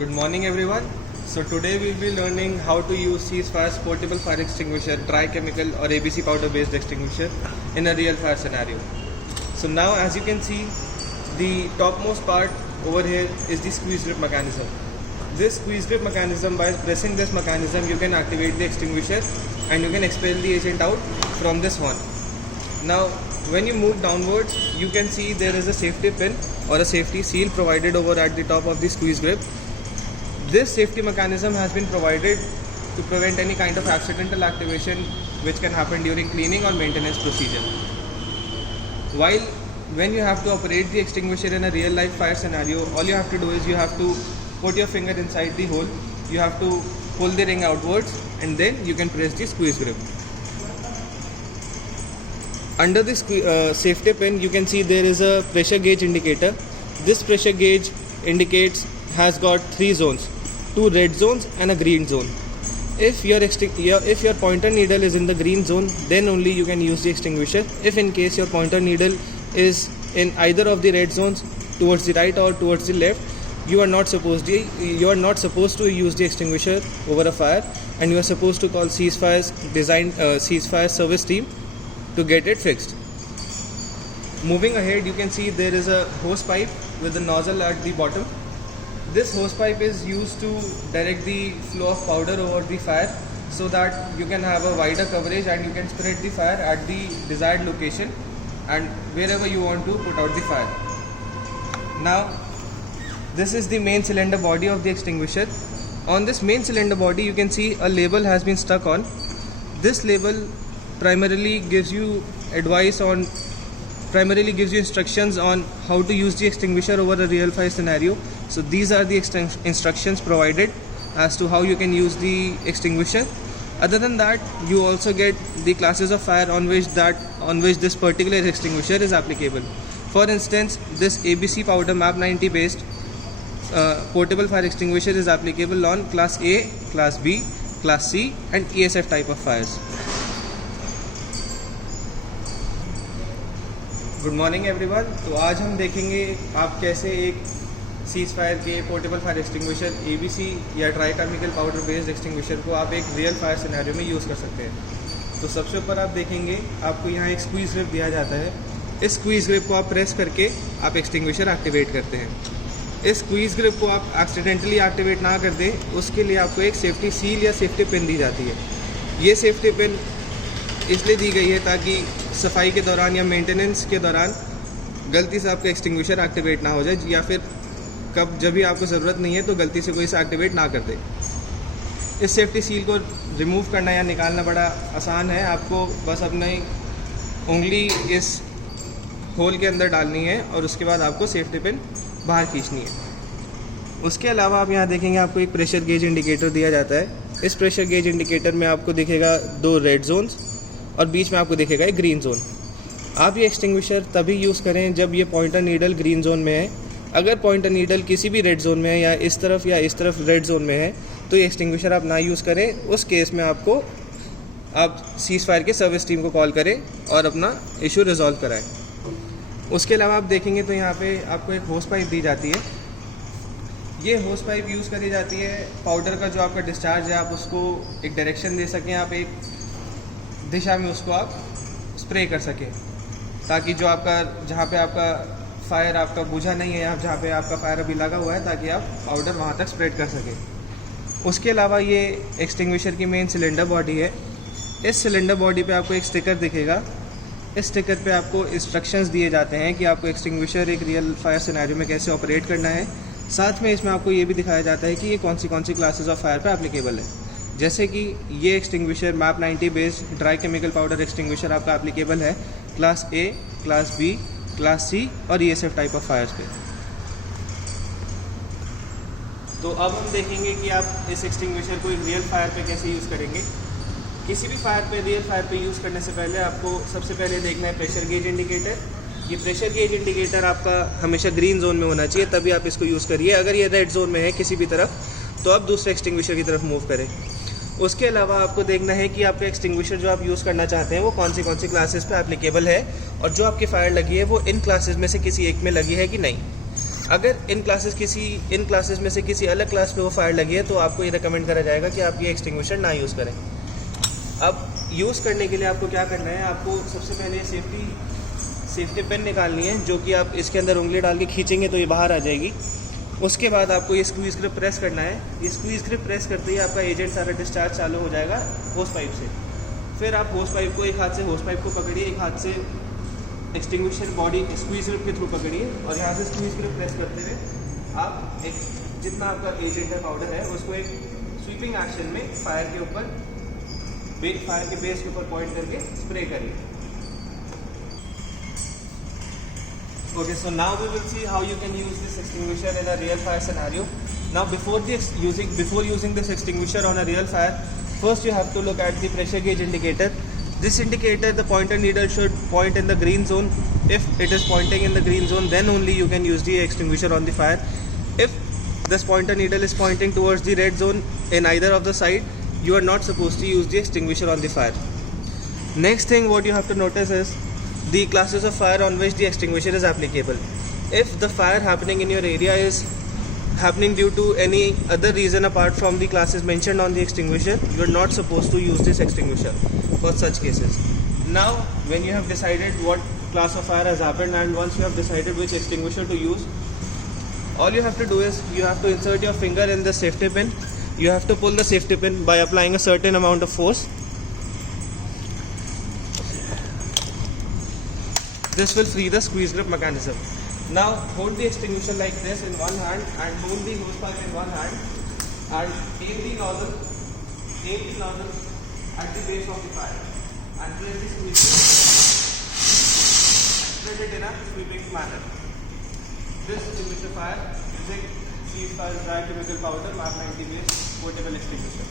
Good morning everyone. So today we will be learning how to use Ceasefire's portable fire extinguisher, dry chemical or ABC powder based extinguisher in a real fire scenario. So now as you can see, the topmost part over here is the squeeze grip mechanism. This squeeze grip mechanism, by pressing this mechanism you can activate the extinguisher and you can expel the agent out from this one. Now when you move downwards, you can see there is a safety pin or a safety seal provided over at the top of the squeeze grip. This safety mechanism has been provided to prevent any kind of accidental activation which can happen during cleaning or maintenance procedure. While when you have to operate the extinguisher in a real life fire scenario, all you have to do is you have to put your finger inside the hole, you have to pull the ring outwards and then you can press the squeeze grip. Under the safety pin you can see there is a pressure gauge indicator. This pressure gauge has got 3 zones, 2 red zones and a green zone. If your pointer needle is in the green zone, then only you can use the extinguisher. If in case your pointer needle is in either of the red zones, towards the right or towards the left, you are not supposed to use the extinguisher over a fire, and you are supposed to call Ceasefire service team to get it fixed. Moving ahead, you can see there is a hose pipe with the nozzle at the bottom. This hose pipe is used to direct the flow of powder over the fire so that you can have a wider coverage and you can spread the fire at the desired location and wherever you want to put out the fire. Now this is the main cylinder body of the extinguisher. On this main cylinder body you can see a label has been stuck on. This label primarily gives you instructions on how to use the extinguisher over a real fire scenario. So these are the instructions provided as to how you can use the extinguisher. Other than that, you also get the classes of fire on which this particular extinguisher is applicable. For instance, this ABC powder MAP 90 based portable fire extinguisher is applicable on class A, class B, class C and ESF type of fires. Good morning everyone. तो आज हम देखेंगे आप कैसे एक ceasefire के portable fire extinguisher ABC या dry chemical powder based extinguisher को आप एक रियल फायर सिनेरियो में यूज़ कर सकते हैं। तो सबसे ऊपर आप देखेंगे आपको यहाँ एक स्क्वीज़ ग्रिप दिया जाता है। इस स्क्वीज़ ग्रिप को आप प्रेस करके आप एक्सटिंग्विशर एक्टिवेट करते हैं। इस स्क्वीज़ ग्रिप को आप एक्सीडेंटली एक्टिवेट ना कर दें, उसके लिए आपको एक सेफ्टी सील या सेफ्टी पिन दी जाती है। ये सेफ्टी पिन इसलिए दी गई है ताकि सफाई के दौरान या मेंटेनेंस के दौरान गलती से आपका एक्सटिंग्विशर एक्टिवेट ना हो जाए, या फिर जब भी आपको ज़रूरत नहीं है तो गलती से कोई इसे एक्टिवेट ना कर दे। इस सेफ्टी सील को रिमूव करना या निकालना बड़ा आसान है। आपको बस अपनी उंगली इस होल के अंदर डालनी है और उसके बाद आपको सेफ्टी पिन बाहर खींचनी है। उसके अलावा आप यहाँ देखेंगे आपको एक प्रेशर गेज इंडिकेटर दिया जाता है। इस प्रेशर गेज इंडिकेटर में आपको दिखेगा 2 रेड जोन्स और बीच में आपको दिखेगा एक ग्रीन जोन। आप ये एक्सटिंग्विशर तभी यूज़ करें जब ये पॉइंटर नीडल ग्रीन जोन में है। अगर पॉइंटर नीडल किसी भी रेड जोन में है या इस तरफ रेड जोन में है तो ये एक्सटिंग्विशर आप ना यूज़ करें। उस केस में आप सीजफायर के सर्विस टीम को कॉल करें और अपना इशू रिजॉल्व कराएं। उसके अलावा आप देखेंगे तो यहाँ पे आपको एक होस पाइप दी जाती है। ये होस पाइप यूज़ करी जाती है पाउडर का जो आपका डिस्चार्ज है आप उसको एक डायरेक्शन दे सकें, आप एक दिशा में उसको आप स्प्रे कर सकें, ताकि जो जहाँ पे आपका फायर आपका बुझा नहीं है या जहाँ पे आपका फायर अभी लगा हुआ है, ताकि आप पाउडर वहाँ तक स्प्रेड कर सकें। उसके अलावा ये एक्सटिंग्विशर की मेन सिलेंडर बॉडी है। इस सिलेंडर बॉडी पे आपको एक स्टिकर दिखेगा। इस स्टिकर पे आपको इंस्ट्रक्शंस दिए जाते हैं कि आपको एक्सटिंग्विशर एक रियल फायर सिनेरियो में कैसे ऑपरेट करना है। साथ में इसमें आपको ये भी दिखाया जाता है कि ये कौन सी क्लासेस ऑफ फायर पे एप्लीकेबल है। जैसे कि ये extinguisher MAP 90 based dry chemical powder extinguisher आपका एप्लीकेबल है class A, class B, class C और ESF टाइप ऑफ फायर्स पे। तो अब हम देखेंगे कि आप इस एक्सटिंग्विशर को एक रियल फायर पे कैसे यूज़ करेंगे। किसी भी रियल फायर पे यूज़ करने से पहले आपको सबसे पहले देखना है प्रेशर गेज इंडिकेटर। ये प्रेशर गेज इंडिकेटर आपका हमेशा ग्रीन जोन में होना चाहिए, तभी आप इसको यूज़ करिए। अगर ये रेड जोन में है किसी भी तरफ तो आप दूसरे एक्सटिंग्विशर की तरफ मूव करें। उसके अलावा आपको देखना है कि आपका एक्सटिंग्विशर जो आप यूज़ करना चाहते हैं वो कौन सी क्लासेस पे एप्लीकेबल है और जो आपकी फायर लगी है वो इन क्लासेस में से किसी एक में लगी है कि नहीं। अगर इन क्लासेस में से किसी अलग क्लास पे वो फायर लगी है तो आपको ये रिकमेंड करा जाएगा कि आप ये एक्सटिंग्विशर ना यूज़ करें। अब यूज़ करने के लिए आपको क्या करना है, आपको सबसे पहले सेफ्टी पिन निकालनी है, जो कि आप इसके अंदर उंगली डाल के खींचेंगे तो ये बाहर आ जाएगी। उसके बाद आपको ये स्क्वीज़ ग्रिप प्रेस करना है। ये स्क्वीज़ ग्रिप प्रेस करते ही आपका एजेंट सारा डिस्चार्ज चालू हो जाएगा होस पाइप से। फिर आप होस पाइप को, एक हाथ से होस पाइप को पकड़िए, एक हाथ से एक्सटिंग्विशर बॉडी स्क्वीज़ ग्रिप के थ्रू पकड़िए और यहाँ से स्क्वीज़ ग्रिप प्रेस करते हुए आप एक जितना आपका एजेंट है, पाउडर है, उसको एक स्वीपिंग एक्शन में फायर के ऊपर, फायर के बेस के ऊपर पॉइंट करके स्प्रे करिए। Okay, so now we will see how you can use this extinguisher in a real fire scenario. Now before using this extinguisher on a real fire, first you have to look at the pressure gauge indicator. This indicator, the pointer needle should point in the green zone. If it is pointing in the green zone, then only you can use the extinguisher on the fire. If this pointer needle is pointing towards the red zone in either of the side, you are not supposed to use the extinguisher on the fire. Next thing what you have to notice is the classes of fire on which the extinguisher is applicable. If the fire happening in your area is happening due to any other reason apart from the classes mentioned on the extinguisher, you are not supposed to use this extinguisher for such cases. Now when you have decided what class of fire has happened and once you have decided which extinguisher to use, all you have to do is you have to insert your finger in the safety pin. You have to pull the safety pin by applying a certain amount of force. This will free the squeeze grip mechanism. Now hold the extinguisher like this in one hand and hold the hose pipe in one hand and aim the nozzle at the base of the fire and press the squeeze grip and spread it in a sweeping manner. This extinguisher fire using Ceasefire dry chemical powder MAP 90 base portable extinguisher.